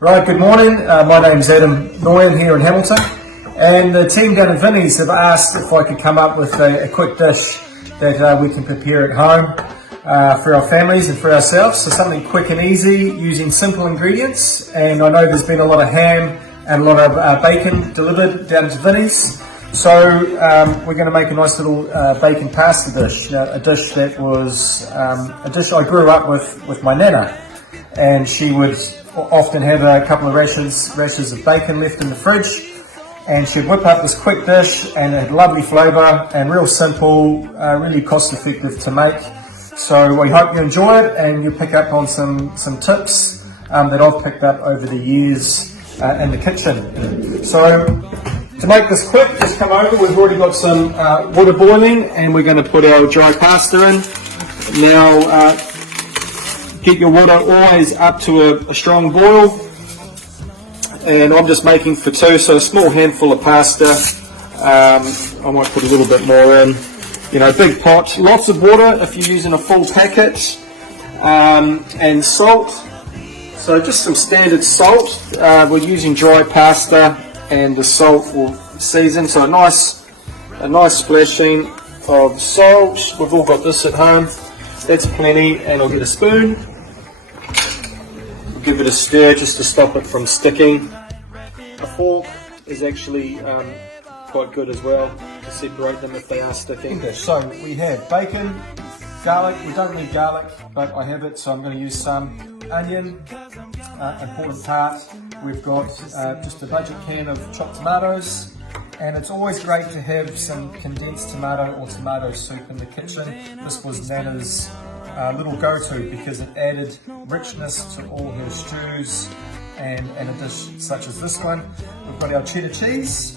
Right, good morning. My name's Adam Nooyen here in Hamilton, and the team down at Vinnie's have asked if I could come up with a quick dish that we can prepare at home for our families and for ourselves. So something quick and easy using simple ingredients. And I know there's been a lot of ham and a lot of bacon delivered down to Vinnie's. So we're going to make a nice little bacon pasta dish. Now, a dish that was a dish I grew up with my nana, and she would often have a couple of rashers of bacon left in the fridge, and she'd whip up this quick dish, and it had lovely flavour and real simple, really cost effective to make. So we hope you enjoy it and you pick up on some tips that I've picked up over the years in the kitchen. So to make this quick, just come over. We've already got some water boiling, and we're going to put our dry pasta in. Now, get your water always up to a strong boil, and I'm just making for two, so a small handful of pasta. I might put a little bit more in. You know, big pot, lots of water if you're using a full packet, and salt. So just some standard salt. We're using dry pasta, and the salt will season. So a nice splashing of salt. We've all got this at home. That's plenty, and I'll get a spoon. Give it a stir just to stop it from sticking. A fork is actually quite good as well to separate them if they are sticking. So we have bacon, garlic. We don't need garlic, but I have it, so I'm going to use some. Onion, important part. We've got just a budget can of chopped tomatoes, and it's always great to have some condensed tomato or tomato soup in the kitchen. This was Nana's little go-to because it added richness to all her stews and a dish such as this one. We've got our cheddar cheese.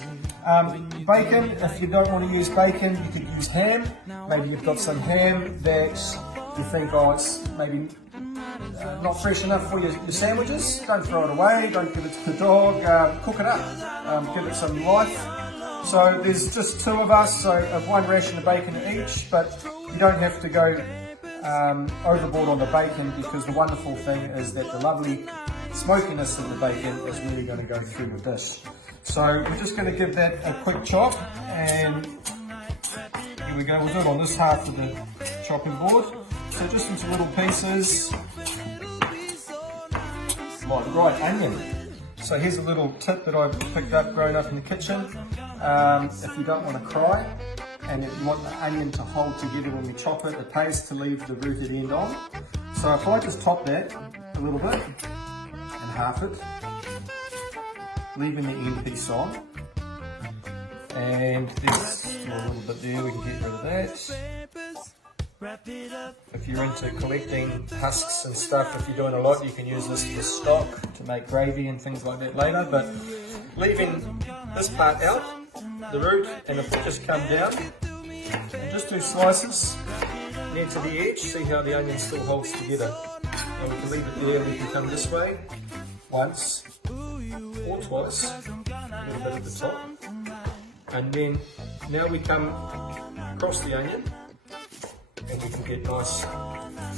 Bacon, if you don't want to use bacon, you could use ham. Maybe you've got some ham that you think, oh, it's maybe not fresh enough for your sandwiches. Don't throw it away, don't give it to the dog, cook it up, give it some life. So there's just two of us, so of one ration of bacon each, but you don't have to go overboard on the bacon, because the wonderful thing is that the lovely smokiness of the bacon is really going to go through the dish. So we're just going to give that a quick chop, and here we go. We'll do it on this half of the chopping board. So just into little pieces, like right onion. So here's a little tip that I've picked up growing up in the kitchen. If you don't want to cry, and if you want the onion to hold together when you chop it, it pays to leave the rooted end on. So if I just top that a little bit and half it, leaving the end piece on, and there's a little bit there, we can get rid of that. If you're into collecting husks and stuff, if you're doing a lot, you can use this for stock to make gravy and things like that later, but leaving this part out, the root, and if we just come down and just do slices near to the edge, see how the onion still holds together. And we can leave it there, we can come this way once or twice, a little bit at the top, and then now we come across the onion and we can get nice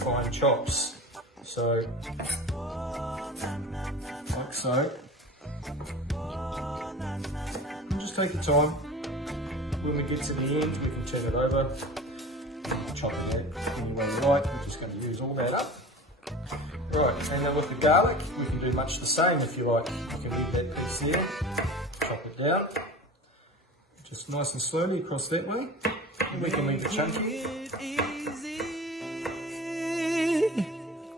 fine chops. So, like so. And just take your time. When we get to the end, we can turn it over, chop it any way you like. We're just going to use all that up. Right, and then with the garlic, we can do much the same if you like. You can leave that piece there, chop it down, just nice and slowly across that way, and we can leave it chunky.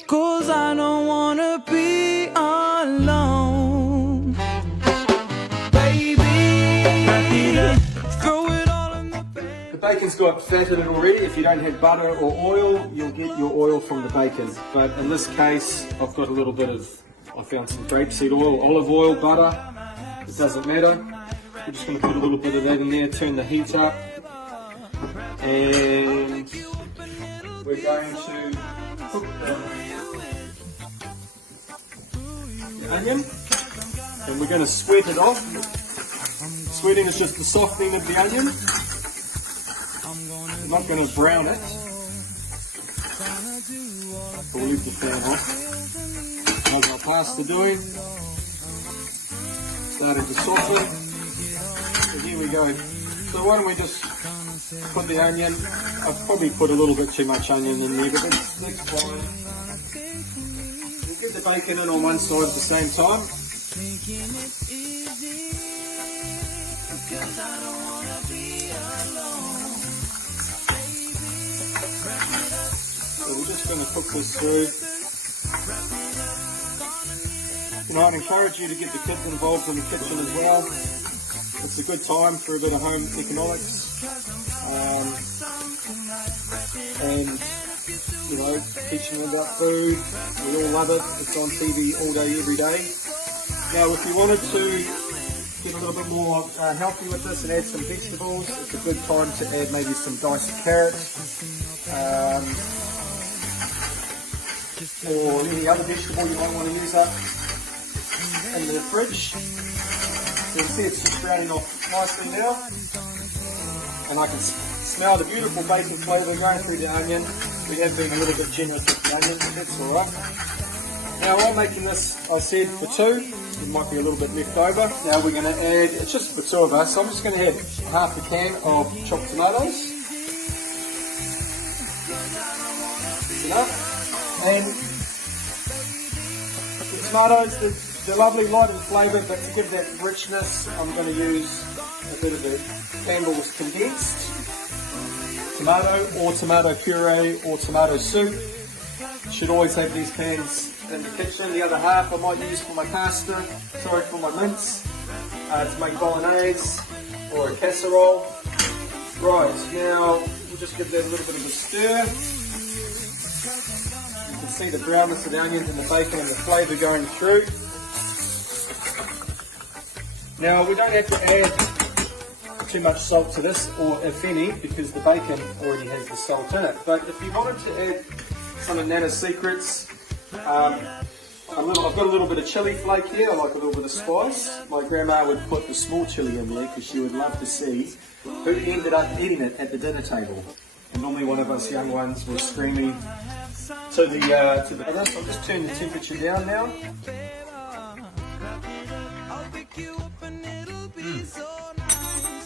'Cause I don't wanna be alone, baby. Throw it all in the bed. The bacon's got fat in it already. If you don't have butter or oil, you'll get your oil from the bacon. But in this case, I've got a little bit of, I found some grapeseed oil, olive oil, butter. It doesn't matter. We're just going to put a little bit of that in there, turn the heat up, and we're going to cook the onion, and we're going to sweat it off. Sweating is just the softening of the onion. We're not going to brown it. We'll leave the fan off. How's our pasta doing? starting to soften. So here we go. So why don't we just put the onion? I've probably put a little bit too much onion in there, but that's fine. We'll get the bacon in on one side at the same time. So we're just going to cook this through. You know, I'd encourage you to get the kids involved in the kitchen as well. It's a good time for a bit of home economics. And, you know, teaching them about food. We all love it. It's on TV all day, every day. Now, if you wanted to get a little bit more healthy with this and add some vegetables, it's a good time to add maybe some diced carrot. Or any other vegetable you might want to use up in the fridge. So you can see it's just browning off nicely now, and I can smell the beautiful bacon flavour going through the onion. We have been a little bit generous with the onion, but that's alright. Now I'm making this, I said, for two. There might be a little bit left over. Now we're going to add, it's just for two of us, so I'm just going to add half a can of chopped tomatoes. That's enough. And the tomatoes, they're lovely, light in flavour, but to give that richness, I'm going to use a bit of the Campbell's condensed tomato, or tomato puree, or tomato soup. Should always have these cans in the kitchen. The other half I might use for my pasta, for my mince, to make bolognese, or a casserole. Right, now we'll just give that a little bit of a stir. You can see the brownness of the onions and the bacon and the flavour going through. Now we don't have to add too much salt to this, or if any, because the bacon already has the salt in it. But if you wanted to add some of Nana's secrets, I've got a little bit of chilli flake here. I like a little bit of spice. My grandma would put the small chilli in there because she would love to see who ended up eating it at the dinner table. And normally one of us young ones was screaming to the other. So I'll just turn the temperature down now.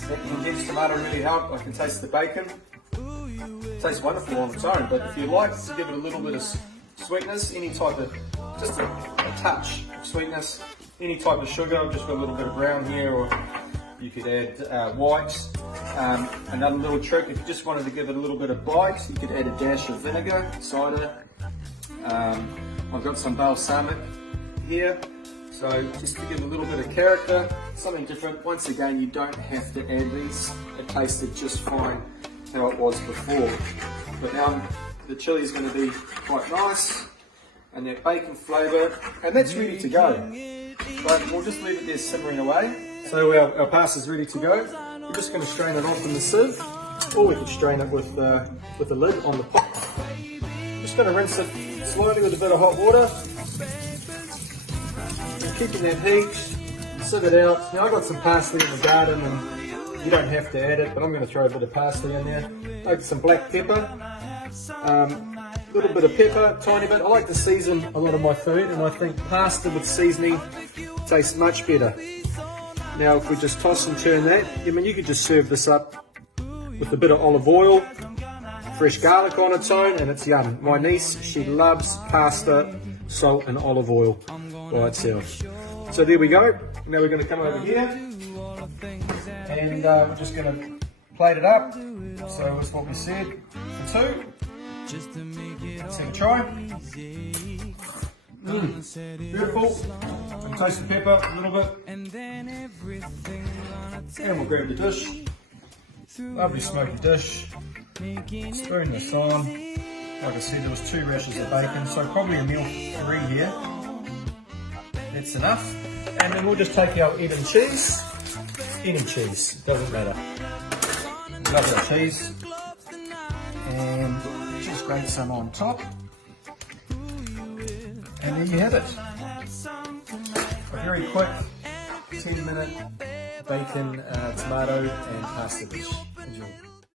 That condensed tomato really helped. I can taste the bacon. It tastes wonderful on its own, but if you like to give it a little bit of sweetness, any type of, just a touch of sweetness, any type of sugar, I've just got a little bit of brown here, or you could add white. Another little trick, if you just wanted to give it a little bit of bite, you could add a dash of vinegar, cider. I've got some balsamic here, so just to give a little bit of character, something different. Once again, you don't have to add these. It tasted just fine how it was before. But now the chili is going to be quite nice, and that bacon flavour, and that's ready to go. But we'll just leave it there simmering away. So our pasta's ready to go. We're just going to strain it off in the sieve, or we could strain it with the lid on the pot. Just going to rinse it slowly with a bit of hot water. And keeping that heat, sieve it out. Now I've got some parsley in the garden, and you don't have to add it, but I'm going to throw a bit of parsley in there. Like some black pepper, a little bit of pepper, tiny bit. I like to season a lot of my food, and I think pasta with seasoning tastes much better. Now if we just toss and turn that, I mean, you could just serve this up with a bit of olive oil, fresh garlic on its own, and it's yum. My niece, she loves pasta, salt and olive oil by itself. So there we go. Now we're going to come over here, and we're just going to plate it up. So that's what we said, for two. Let's have a try. Beautiful. And taste the pepper a little bit. And we'll grab the dish. Lovely smoky dish. Spoon this on. Like I said, there was 2 rashers of bacon, so probably a meal 3 here. That's enough. And then we'll just take our Edam cheese. Any cheese, doesn't matter. Love our cheese. And just grate some on top. And there you have it. A very quick 10-minute bacon, tomato and pasta dish.